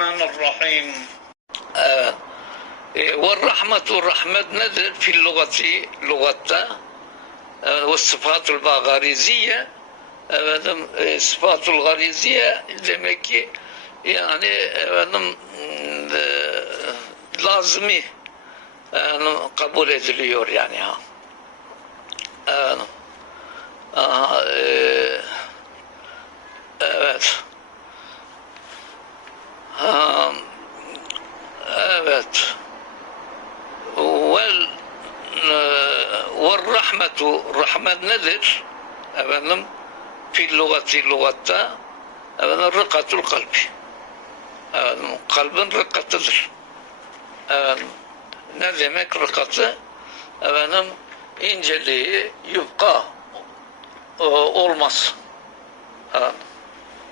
الرحمن الرحيم. آه إيه، والرحمة الرحمة نزل في اللغة لغتها آه والصفات الغريزية آه،, آه صفات الغريزية demek ki yani efendim lazımı yani lugati lugatta efendim rıkatul kalbi. Efendim kalbin rıkatıdır. Efendim ne demek rıkatı? Efendim inceliği yufka olmaz. Efendim,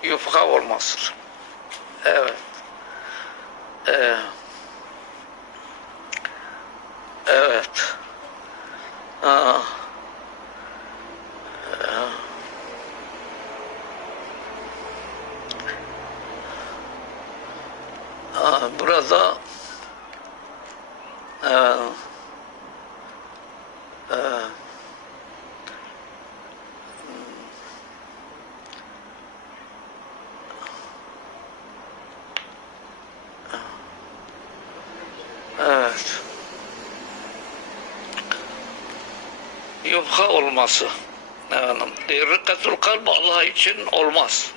yufka olmaz. Evet. Ee, evet. Aa. Ee. Aa, burada ee, ee, Evet. Yufka olması. Efendim, e, rıkkatul kalp Allah için olmaz.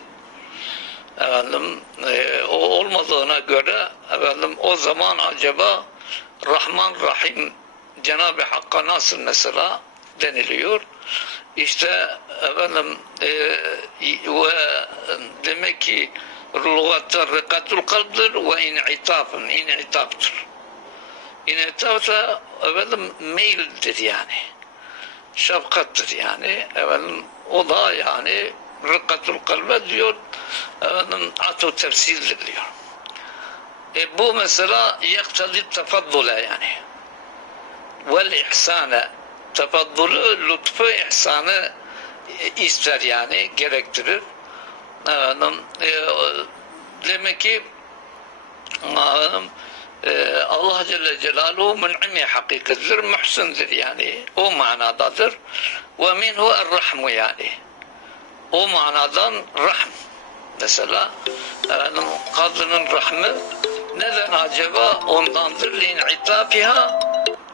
Efendim, e, o olmadığına göre efendim o zaman acaba Rahman Rahim Cenab-ı Hakk'a nasıl mesela deniliyor? İşte efendim e, ve demek ki lügatta rıkkatul kalptir ve in'itafın, in'itaftır. İnetaf da efendim meyldir yani. Şefkattır yani. Efendim o da yani rıkkatul kalbe diyor. Efendim atu tefsirdir diyor. E bu mesela yaktadi tefaddule yani. Vel ihsane tefaddülü, lütfu, ihsanı e, ister yani, gerektirir. Efendim, e, demek ki efendim, ee, Allah Celle Celaluhu mün'imi hakikattir, muhsindir yani. O manadadır. Ve minhu er-rahmu yani. O manadan rahm. Mesela efendim, kadının rahmı neden acaba ondandır? İn'itafiha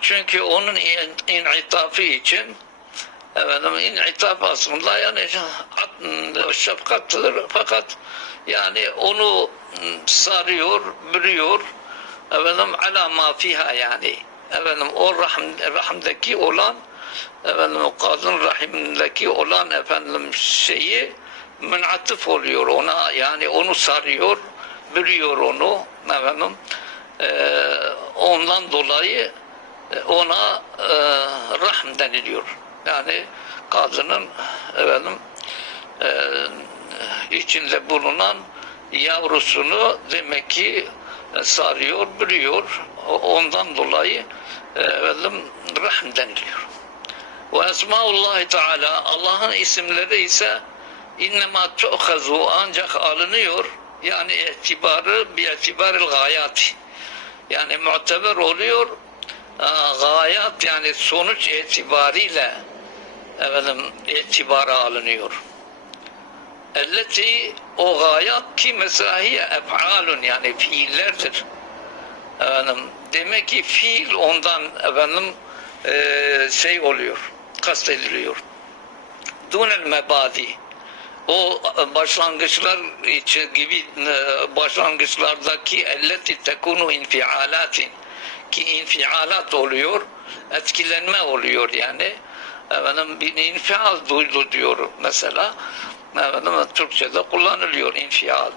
çünkü onun in- in'itafı için efendim in'itaf aslında yani şefkattir. Fakat yani onu sarıyor, bürüyor. Efendim ala ma fiha yani. Efendim o rahm, rahmdeki olan efendim o kadın rahimdeki olan efendim şeyi münatıf oluyor ona yani onu sarıyor bürüyor onu efendim e, ondan dolayı ona e, rahm deniliyor yani kadının efendim e, içinde bulunan yavrusunu demek ki sarıyor, bürüyor. Ondan dolayı e, efendim rahm deniliyor. Ve esmaullahi teala Allah'ın isimleri ise innema tu'khazu ancak alınıyor yani itibarı bir itibaril gayati yani muteber oluyor gayat yani sonuç itibariyle efendim itibara alınıyor. Elleti o gayat ki mesela hiye ef'alun yani fiillerdir. Efendim, demek ki fiil ondan efendim e, şey oluyor, kastediliyor. Dunel mebadi o başlangıçlar için gibi e, başlangıçlardaki elleti tekunu infialatin ki infialat oluyor, etkilenme oluyor yani. Efendim bir infial duydu diyor mesela efendim, Türkçe'de kullanılıyor infial.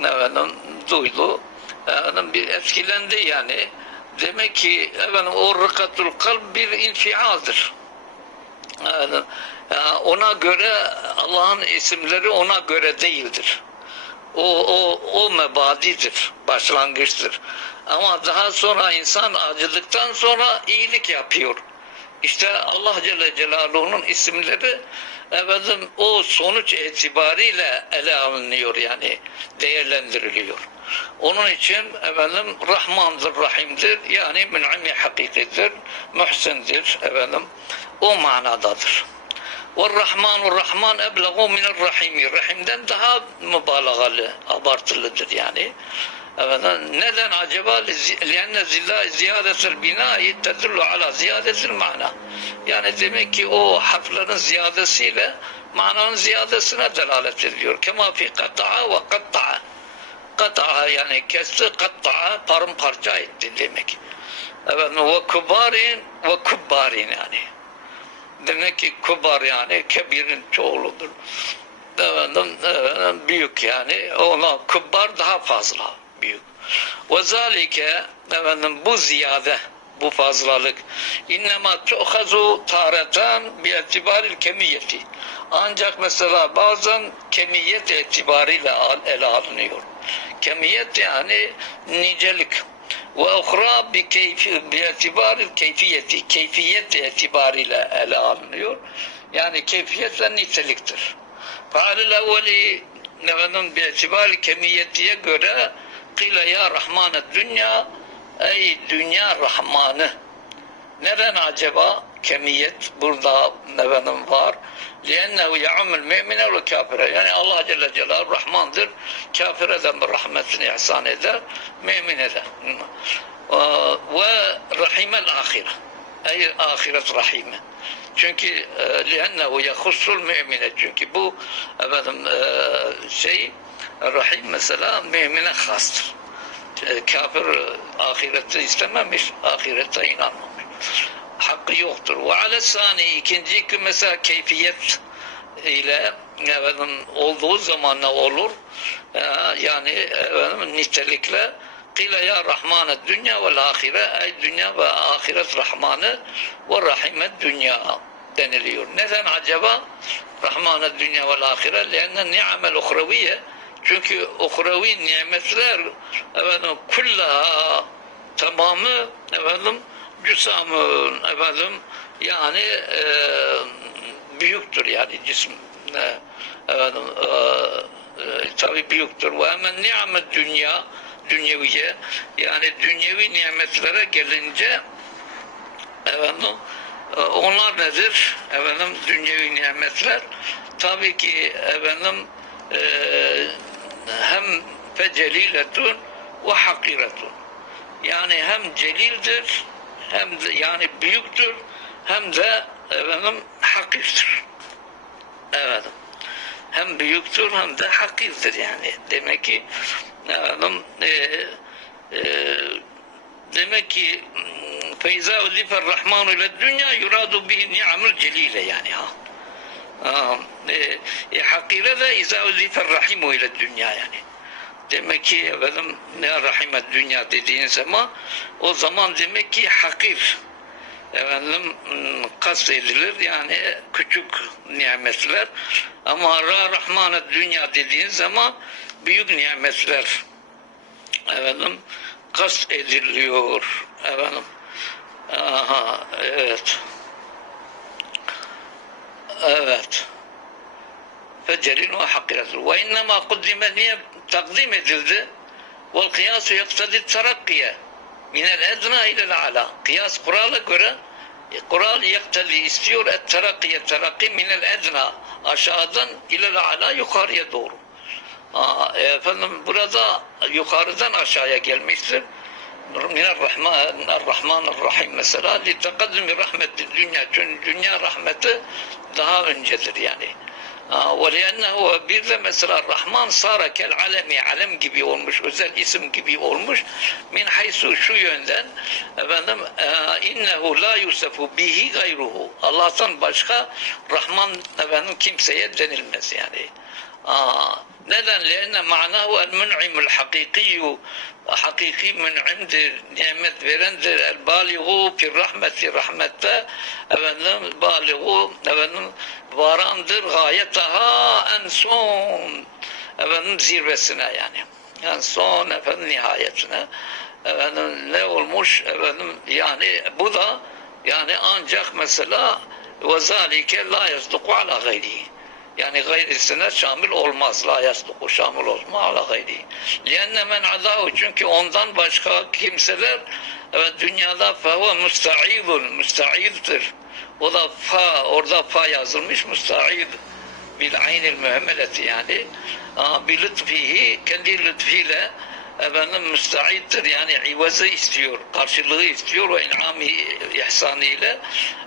Efendim, duydu. Efendim, bir etkilendi yani. Demek ki efendim, o rıkatul kalp bir infialdir. Ona göre Allah'ın isimleri ona göre değildir. O, o, o mebadidir, başlangıçtır. Ama daha sonra insan acıdıktan sonra iyilik yapıyor. İşte Allah Celle Celaluhu'nun isimleri efendim o sonuç itibariyle ele alınıyor yani değerlendiriliyor. Onun için efendim Rahmandır, Rahim'dir. Yani mün'imi hakikidir, muhsindir efendim. O manadadır. Rahmanu Rahman ebleğu minel Rahimi. Rahim'den daha mübalağalı, abartılıdır yani. Efendim, neden acaba? Lenne zilla ziyadetil binayı tedullu ala ziyadetil mana. Yani demek ki o harflerin ziyadesiyle mananın ziyadesine delalet ediyor. Fi kata'a ve katta'a. Kata'a yani kesti, katta'a paramparça etti demek. Efendim, ve kubarin ve kubbarin yani. Demek ki kubar yani kebirin çoğuludur. Efendim, efendim, büyük yani. Ona kubbar daha fazla büyük. Ve zalike efendim bu ziyade bu fazlalık innema tu'hazu taratan bi itibaril kemiyeti. Ancak mesela bazen kemiyet itibariyle ele alınıyor. Kemiyet yani nicelik. Ve uhra bi keyfi bi itibaril keyfiyeti. Keyfiyet itibariyle ele alınıyor. Yani keyfiyet ve niteliktir. Fa'alil evveli efendim bi itibaril kemiyetiye göre Kile ya Rahman dünya ey dünya Rahmanı neden acaba kemiyet burada efendim var ya'umul mü'mine ve kafire yani Allah Celle Celaluhu Rahmandır kafire de rahmetini ihsan eder mümine de ve rahimel ahire ey ahiret rahime çünkü liyennehu yahussul mümine çünkü bu efendim e, şey Rahim mesela mümine hastır. E, Kafir ahirette istememiş, ahirette inanmamış. Hakkı yoktur. Ve ale sani ikinci ki mesela keyfiyet ile efendim, olduğu zaman ne olur? E, Yani efendim, nitelikle Kile ya Rahman dünya ve ahire ey dünya ve ahiret Rahmanı ve rahimet dünya deniliyor. Neden acaba? Rahman dünya ve ahire lenne ni'amel uhreviye çünkü uhrevi nimetler efendim kullaha tamamı efendim cüsamın efendim yani e, büyüktür yani cisim e, efendim e, e, tabi büyüktür. Ve hemen nimet dünya dünyeviye yani dünyevi nimetlere gelince efendim e, onlar nedir? Efendim dünyevi nimetler. Tabii ki efendim e, hem feceliletun ve hakiretun. Yani hem celildir hem de yani büyüktür hem de efendim hakirdir. Evet. Hem büyüktür hem de hakirdir yani. Demek ki efendim e, e, demek ki feyza uzifer rahmanu ile dünya yuradu bihi ni'amul celile yani ha. E, e, hakire de izâ uzifer rahimu ile dünya yani. Demek ki efendim ne rahimet dünya dediğin zaman o zaman demek ki hakir efendim kast edilir yani küçük nimetler. Ama ra rahmanı dünya dediğin zaman büyük nimetler efendim kast ediliyor efendim. Aha evet. Evet. Fecerin ve hakiretir. Ve innema kuddime niye takdim edildi? Vel kıyasu yaktadi terakkiye minel edna ile ala. Kıyas kurala göre e, kural yaktadi istiyor et terakkiye terakki minel edna aşağıdan ile ala yukarıya doğru. Aa, e, efendim burada yukarıdan aşağıya gelmiştir. Minel-Rahman, Rahman-Rahim mesela li tekaddüm rahmeti dünya çünkü dünya rahmeti daha öncedir yani. Liannehu bir de mesela Rahman sara kel alemi alem gibi olmuş, özel isim gibi olmuş. Min haysu şu yönden efendim innehu la yusefu bihi gayruhu. Allah'tan başka Rahman efendim kimseye denilmez yani. Aa, neden? Lenne manahu el mun'imul hakikiyyu hakiki mün'imdir, nimet verendir, el baligu fi rahmeti rahmette efendim baligu efendim varandır gayetaha en son efendim zirvesine yani. En son efendim nihayetine efendim ne olmuş efendim yani bu da yani ancak mesela ve zalike la yasduku ala gayrihi Yani gayrisine şamil olmaz. La yasluku şamil olma ala gayri. Lienne men adahu çünkü ondan başka kimseler evet, dünyada fehve müsta'idun, müsta'iddir. O da fa, orada fa yazılmış müsta'id. Bil aynil mühemmeleti yani. Bi lütfihi, kendi lütfiyle efendim müstaiddir. Yani ivazı istiyor, karşılığı istiyor ve inami ihsanıyla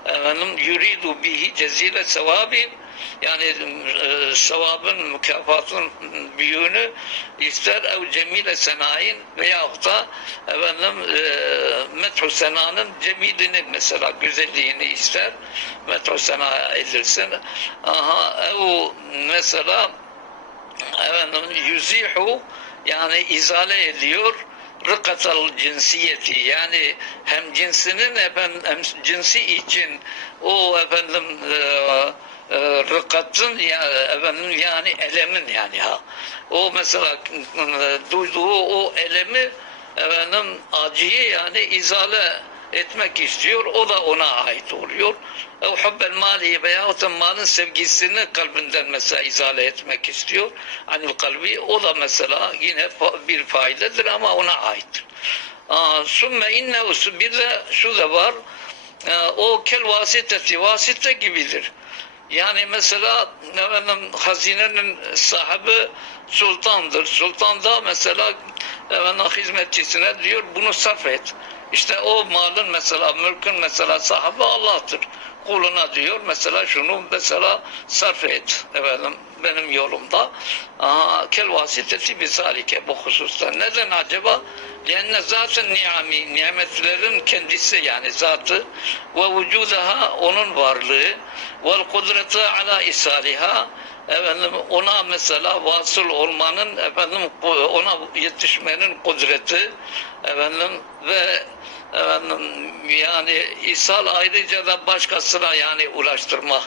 efendim yuridu bihi cezile sevabin yani e, sevabın, mükafatın büyüğünü ister ev cemile senayin veyahut da efendim e, metro senanın cemilini mesela güzelliğini ister metro sena edilsin. Aha ev mesela efendim yüzihu yani izale ediyor rıkatal cinsiyeti. Yani hem cinsinin efendim hem cinsi için o efendim e, e, rıkatın ya efendim yani elemin yani ha. O mesela e, duyduğu o elemi efendim acıyı yani izale etmek istiyor. O da ona ait oluyor. E, O hubbel mali veyahut da malın sevgisini kalbinden mesela izale etmek istiyor. Hani kalbi o da mesela yine bir faydadır ama ona aittir. Sümme inne bir de şu da var. e, O kel vasiteti vasite gibidir. Yani mesela efendim, hazinenin sahibi sultandır. Sultan da mesela efendim, hizmetçisine diyor bunu sarf et. İşte o malın mesela mülkün mesela sahibi Allah'tır. Kuluna diyor mesela şunu mesela sarf et efendim benim yolumda. Aha, kel vasitesi bisalike bu hususta. Neden acaba? Lenne zaten niyami, nimetlerin kendisi yani zatı ve vücudaha onun varlığı vel kudreti ala isaliha efendim ona mesela vasıl olmanın efendim ona yetişmenin kudreti efendim ve efendim yani ishal ayrıca da başkasına yani ulaştırma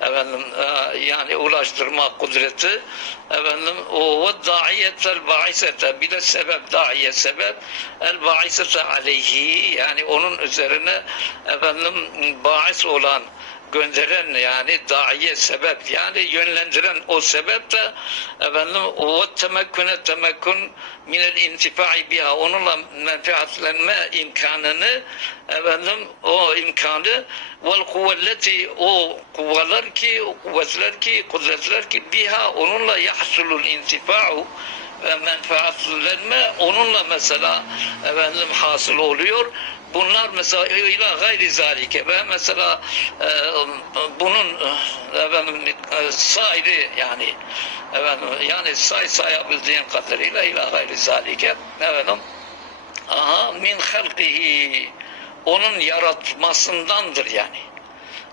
efendim e, yani ulaştırma kudreti efendim o ve da'iyetel ba'isete bir de sebep da'iye sebep el ba'isete aleyhi yani onun üzerine efendim ba'is olan gönderen yani da'iye sebep yani yönlendiren o sebep de efendim o temekküne temekkün minel intifai biha onunla menfaatlenme imkanını efendim o imkanı vel kuvveti o kuvveler ki o kuvvetler ki kudretler ki biha onunla yahsulul intifa'u menfaatlenme onunla mesela efendim hasıl oluyor. Bunlar mesela ila gayri zalike ve mesela e, bunun e, efendim sairi yani efendim yani say sayabildiğin kadarıyla ila gayri zalike efendim aha min halqihi onun yaratmasındandır yani.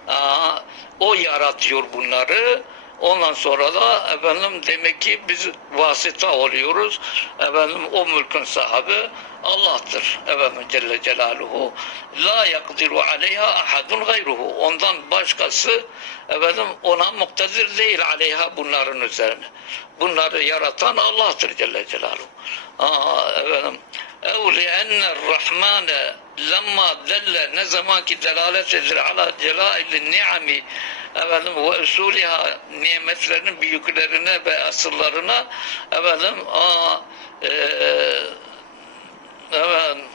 Aa, o yaratıyor bunları. Ondan sonra da efendim demek ki biz vasıta oluyoruz. Efendim o mülkün sahibi Allah'tır. Efendim Celle Celaluhu. La yakdiru aleyha ahadun gayruhu. Ondan başkası efendim ona muktedir değil aleyha bunların üzerine. Bunları yaratan Allah'tır Celle Celaluhu. Aa, efendim ev li'enne rahmane lemma delle ne zaman ki delalet edilir ala celailin ni'ami efendim ve usuliha nimetlerinin büyüklerine ve asıllarına efendim aa, e, efendim